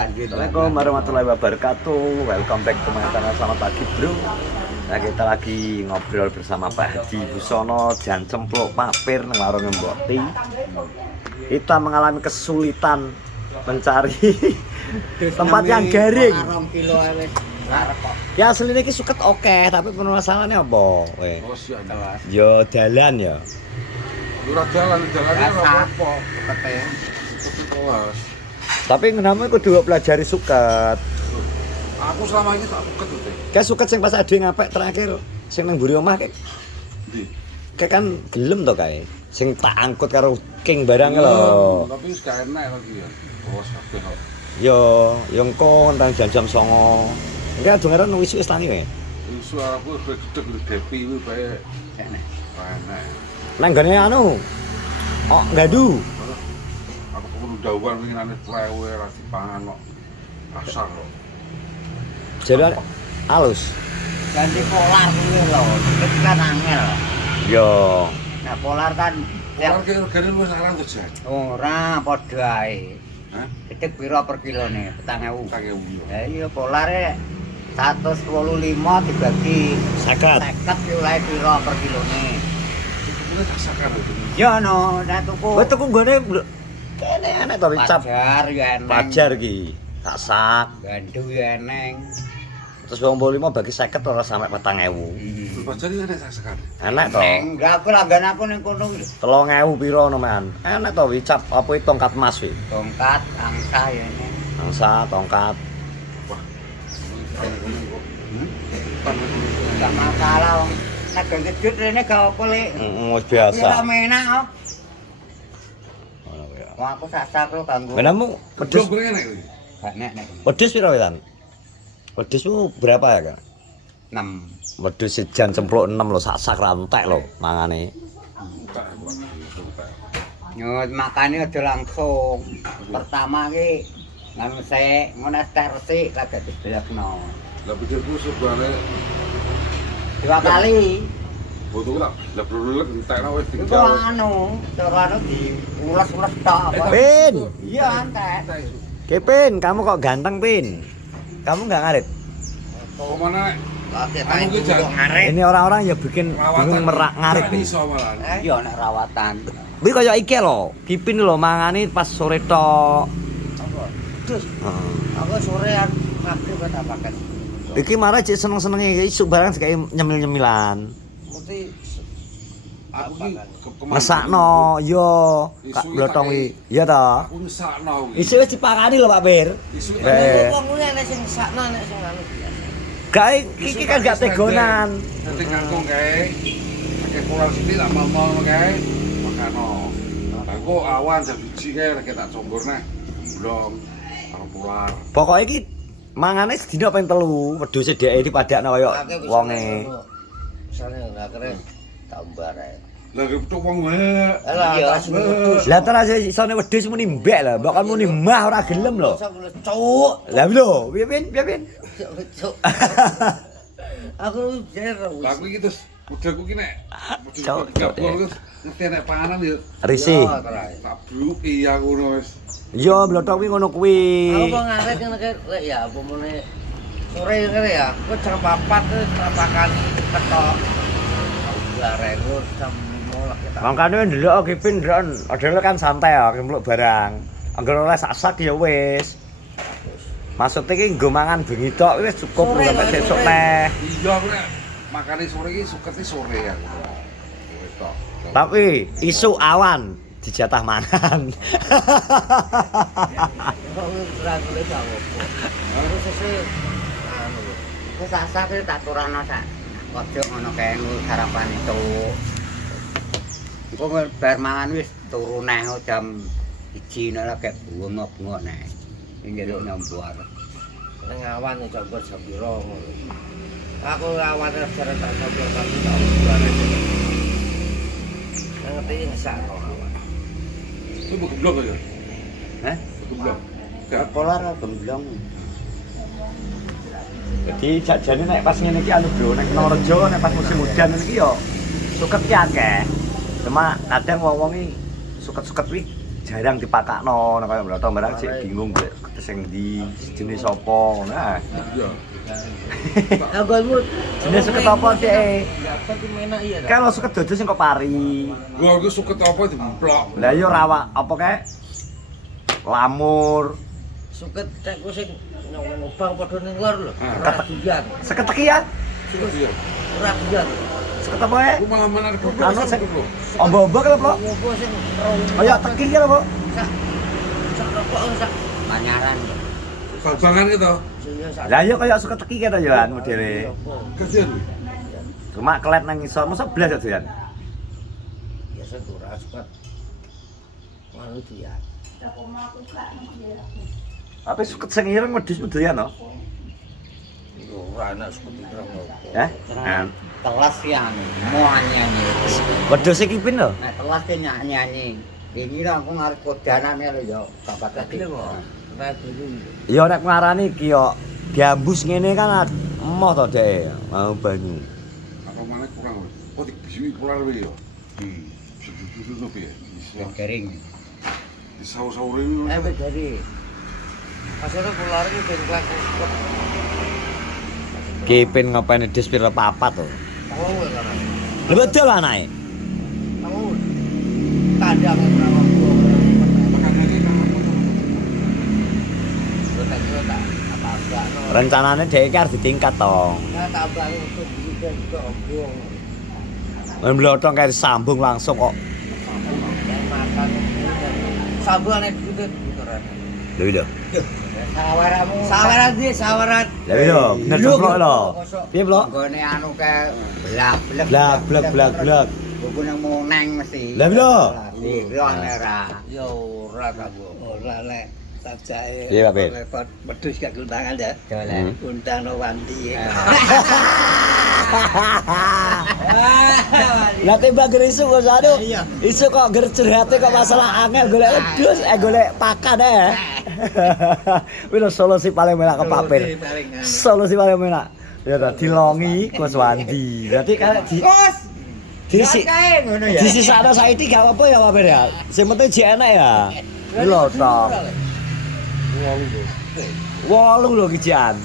Assalamualaikum warahmatullahi wabarakatuh. Welcome back to my channel. Selamat pagi bro. Nah kita lagi ngobrol bersama Pak Haji Busono Jan Cempluk Papir nang warung Mbokti. Kita mengalami kesulitan mencari tempat yang garing. Ya aslinya ini suket oke, tapi permasalahannya apa? Yo dalan ya. Ora jalannya ora apa-apa, sukete. Tapi kenapa kudu pelajari suket? Aku selama ini tak suket tuh. Kayak suket sing pas ade ngapek terakhir sing nang mburi omah kayak. Ndi? Kayak kan gelem to kae. Sing tak angkut karo king barang lho. Tapi wis gak enak lagi ya. Bos kabeh kok. Yo engko nang jam-jam 09.00. Enggak dengaran wis tani wae. Isu aku gedhe depi kuwi bae enak. Enak. Nang gone anu. Oh, ngadu. Aku perlu dawan winginane plewe ra dipangan kok. Asar kok. Jadi halus. Ganti polar kuwi lho, dikit kan angel. Yo. Nah, polar kan Polar ki regane luwih larang to, Jan. ora padha ae. Hah? Titik pira per kilone? 4.000. 4.000. Lah iya polare 185 dibagi 50. 50 ki oleh pira per kilone. Kuwi tak sakar lho. Ya no, nek tuku. Kowe tuku nggone kene enek to cap. Pajar ya eneng. Pajar ki. Tak sak. Gandu ya eneng. Terus 25 bagi 50 ora sampe 4.000. Pajar iki enak tak sakar. Enek to. Enggak aku langgan aku ning kono iki. 3.000 pira ngono man. Enek to wi cap apa iki tongkat emas wi. Tongkat angka ya eneng. Angsa tongkat. Enggak masalah wong. Nek gedhe rene gak apa le. Wis biasa. Ora menak kok. Ngono ya. Wong aku sasak lo kanggo. Menamu Pedus wedhus enak kuwi. Gak nek. wedhus pira wetan? Wedhus ku berapa ya, Kak? 6. Wedhus sejan cempluk 6 lho, sak-sak rantek lho mangane. Yo makane aja langsung. Pertama ki nganu sik, ngono teh resik kagak diblekno. Lah pikirku sebare 2 kali. butuh tak. Lah blulek entekno wis Iku tinggal. cara anu diulas-ulas tok apa. Pin, Iya antek. Kepin, kamu kok ganteng, Pin? Kamu nggak ngarit? Oh mana? Lagi Anu ki jan. Ini orang-orang ya bikin bingung merak ngarit. Gak iso malah. Iya nek rawatan. Kuwi kaya iki lho, Kipin lho mangane pas sore tok. Terus Heeh. aku sorean maghrib tak pakai. Iki marah cek seneng-senenge isuk barang kayak nyemil-nyemilan. Mesti Aku ki kemarin. Mesakno, yo. Kak blotong wi. Iya ta? Aku ngesakno kuwi. Isuk wis dipakani lho, Pak Bir. Isu wong kuwi nek sing sakno nek sing anu biasa. Gae iki kan gak tegonan. Nanti kangkung kae. Pakai polar sini tak mau kae. Makano. Aku awan jam 1 kae rek tak congkorne. Gemblong karo polar. Pokoke iki mangane sedina ping 3, wedhuse dheke dipadakno kaya wonge. Misalnya nggak keren, tambah aja. Lah ketuk wong wae. Iya, wedhus. Lah terus isone wedhus muni mbek lho, mbok kan muni mah ora gelem lho. Cuk. Lah lho, piye Pin? Piye Pin? Cuk. Aku jero. Lah aku iki terus budalku ki nek Cuk, gabung ngerti nek panganan ya. Risi. Tak bluki aku ngono wis. Yo blothok kuwi ngono kuwi. Aku mau ngaret ngene lek ya apa meneh sore ngene ya. Aku jam 4 tuh trapakan ketok. Garengu jam 5 lah kita. Mangkane ndelok Kipin ndron, adele kan santai ya kempluk barang. Angger oleh sak-sak ya wis. Maksudnya ki nggo mangan bengi tok wis cukup Sore, sampai sore. sesuk teh. Iya aku nek makane sore iki sukete sore ya. Wis tok. Tapi isu awan dijatah mangan. Kok ora boleh gak apa-apa. Terus sesuk anu. Wis sasak tak turano sak. Ojo ngono kae sarapan itu. Engko bar mangan wis turu neh jam 1 nek lek bungok-bungok neh. Sing njaluk nyambuar. Nang awan nek coba jam piro ngono. Aku awan sore tak coba kami tau bareng. Nang ngerti ngesakno awan. Itu mau gemblong aja. Hah? Gemblong. Gak Polar gemblong. Jadi jajane nek pas ngene iki anu Bro, nek Purworejo nek pas musim hujan iki yo suket ki akeh. Cuma kadang wong-wong iki suket-suket kuwi jarang dipakakno kaya mrata barang sik bingung golek sing ndi jenis apa ngono ah. Iya. Anggonmu Jenis suket apa sih? Dapat menak iya. Kan lo suket dodo sing kok pari. Gua iku suket apa dimplok. Lah yo rawa apa kae? Lamur, Suket tekku sing ngobang padha ning lor lho. Ah. Radian. seketeki ya? Iya. Radian. Seket apa ya? Aku malah menar goblok. Anu sing ombo-ombo kan lho. Ngopo sing Kaya teki ya lho, sak rokok sak banyaran. Kalbangan gitu. Iya sak. Lah yo kaya suket teki kata yo an modele. Kasihan. Cuma kelet nang isor mosok blas aja. Biasa tuh suket. Manu dia. Apa suket sing ireng wedhus medoyan no? Yo ora ana suket ireng. Ya? Telas ya mau nyanyi. Wedhus iki pin lho. Nah telas ke nyanyi. Ini lah aku ngarep kodanane lho ya. Bapak tadi. Nah dulu. Ya nek ngarani iki yo diambus ngene kan emoh to dek mau banyu. Apa mana kurang wis. Oh dibisiki keluar wae ya. Susu piye? Kering. Di saur-saure iki. Dari Asale keluar iki ben kelas. Ki pin ngopeni dis pira papat to. Oh kan. Lha betul anake. Kamu tandang berapa buah. Makane iki kamu. Rencanane dhek iki arep ditingkat to. Nah tambah untuk bikin kok ombong. Men blotong kae sambung langsung kok. Makan sambungane duit duran. Lha lho. Sawaramu. Sawaran dia sawaran. Lah lho, bener jemplok lho. Piye, Blok? Nggone anu ke blak-blek. Blak. Buku nang moneng mesti. Lah lho. Iya ora. Ya ora kamu. Ora lek sajae. Iya, Pak Ben. Repot wedhus gak undangan ya. Dolek. Undang no wanti. Lah tembak gerisu kok sadu. Isu kok ger curhate kok masalah angel golek wedhus golek pakan Wis solusi paling enak ke Papir. Solusi paling enak. Ya ta dilongi Gus Wandi. Berarti kan di Disi ngono ya. disisakno saiki gak apa-apa ya Papir ya. Sing penting jek enak ya. Lho to. 8 lho kijan.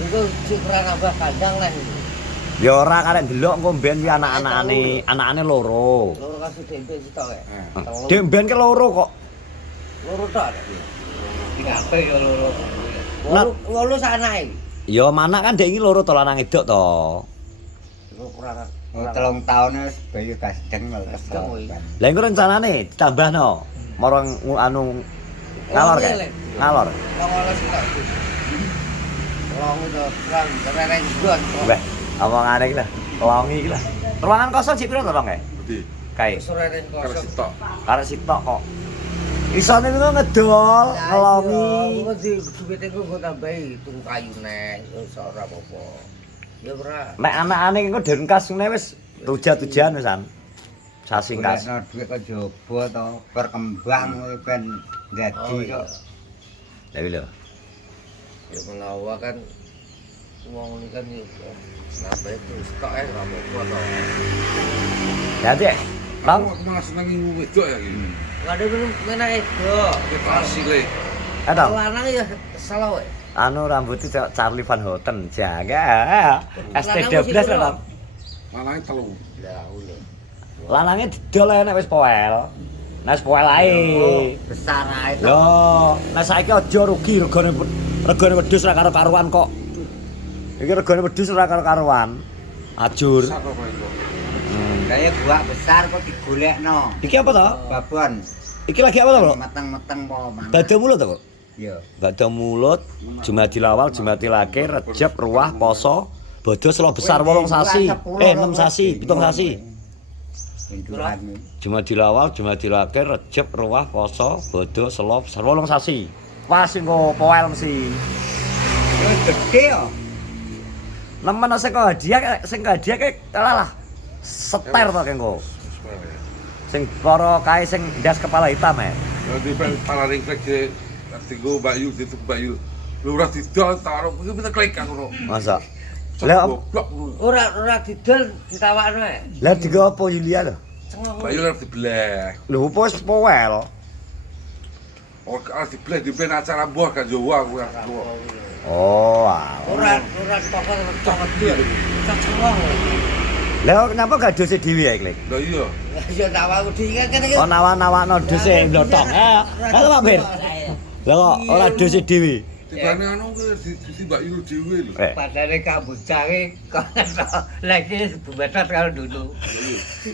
Iku cipran nambah kandang lah. Ya ora karek ndelok engko mben kuwi anakane loro. Loro kasih tempe sitok kae. Dek mben ke loro kok. Loro tok. Ngape yo loro. Loro sak anake. Ya manak kan dek iki loro to lanang edok to. Iku kurang. 3 tahun wis bayi kasdeng lho. Lah engko rencanane ditambahno marang anu ngalor kae. Ngalor. Pengolah sitok. Long itu kurang keren gon. Weh, omongane iki lah. Longi iki lah. Ruangan kosong sik piro to, Rong kae? Berarti Kae. Sureren karena kosong. sitok. Karek sitok kok. Isone niku ngedol, ngelongi. Kok di duwite ku kok tambahi tung kayune wis ora apa-apa. Ya ora. Nek anak-ane engko denkas ngene wis tuja-tujan wisan. Sasingkas. Golekno dhuwit kok jaba to, berkembang ben dadi kok. Lah lho. Ya menawa kan wong ini kan yo nambah itu stok ora apa-apa to. Dadi Bang, Aku malah senengi wedok ya iki. Enggak ada minum kena itu. Kita asile. eta Lanang ya salah wae. anu rambutnya Charlie Van Houten jaga. ST12 lho, Bang. Lanange telu. Lah ulo. Lanange didol ae nek wis poel. Nek wis poel ae. Besar ae to. Lho, nek saiki aja rugi regane wedhus ra karo-karuan kok. Iki regane wedhus ora karo-karuan. Ajur. Sak apa itu? Kayak buak besar kok digolekno. Iki apa to? Babon. Iki lagi apa to, Bro? Meteng-meteng po mangan. Badha mulut to, Kok? Iya. Badha mulut, Jumadil awal, Jumadil akhir, Rejab, Ruwah, Poso, Bodho selo besar 8 sasi. 6 sasi, 7 sasi. Pinturan. Jumadil awal, Jumadil akhir, Rejab, Ruwah, Poso, Bodho selo besar 8 sasi. Pas engko poel mesti. Wis gede yo. Nemen sing hadiah kae lah. Seter to kengko. Sing para kae sing ndas kepala hitam ya. Di pala ringklek ke tinggo Bayu ditutup Bayu. Lu ora didol taruh iki bisa klik aku no. Masa? Lah goblok. Ora didol ditawakno ae. lah digo apa Yulia lho? Cengok. Bayu ora dibelah. Lho opo wis poel. Oh, dibelah di acara buah gak Jawa aku yang tua. Oh, alah. Ora toko cocok dia. Cocok. Lah kenapa gak dose dhewe ya, Klik? Lah iya. Ya tawaku dhewe kan iki. Oh nawa-nawakno dose blotok. Halo Pak Bir. Lah kok ora dose dhewe? Tibane anu ki di Mbak Yu dhewe lho. Padahal Kamboja ki kok lagi bumetot kalau dulu.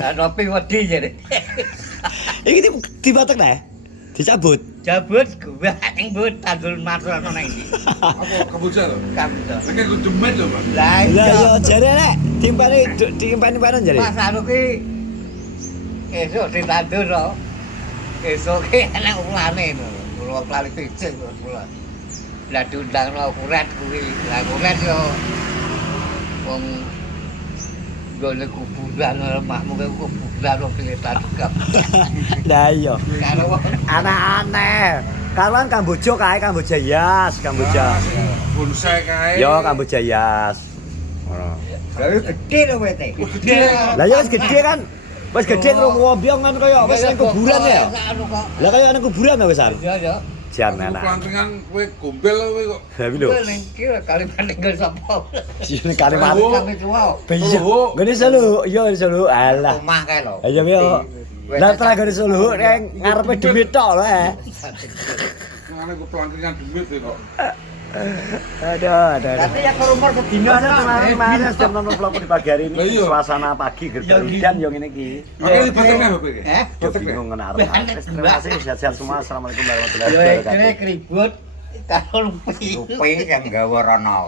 Nah, topi wedi jadi. Iki dibatek nah. Dicabut. Cabut gue ning but tanggul matrono nang iki. Apa Kamboja lho? Kamboja. Lagi aku demet lho, Bang. Lah Lah iya. yo jare nek timpani panon jare. Pas anu ki esuk ditandur to. Esuk ki ana ulane lho. Kula klali picik kula. Lah diundangno kuret kuwi. Lah kuret yo wong golek kuburan lemahmu ke kuburan kok kelihatan juga. Lah iya. Kalau Aneh-aneh. Karuan Kamboja kae Kamboja Yas, Kamboja. Bonsai kae. Yo Kamboja Yas. Ngono. Gawe gede lho wete. Gede. Lah ya wis gede kan. Wis gede karo wombyong kan kaya wis ning kuburan ya. Anu kok. Lah kaya ning kuburan ta wis an. Ya ya. Jan Aku anak. pelantingan kowe gombel kowe kok. Tapi lho. Ning kira kali tinggal sapa. Sini kalimat. Oh. Kami tua. Bisa. Gini Solo, yo di Solo. Alah. Omah kae lho. Ayo yo. Lah tra gini Solo ning ngarepe demit tok lho. Ngene aku pelantingan demit kok. Aduh. Tapi ya ke rumor sedina Kemarin jam 6 vlog di pagi hari Lah ini iya. suasana pagi gerbar hujan yo ngene iki. Makane dibatekne kowe iki. Yo bingung ngene arep. Terima kasih sehat-sehat semua. Assalamualaikum warahmatullahi Yo wabarakatuh. kene keribut karo lupi. lupe yang gawe rono.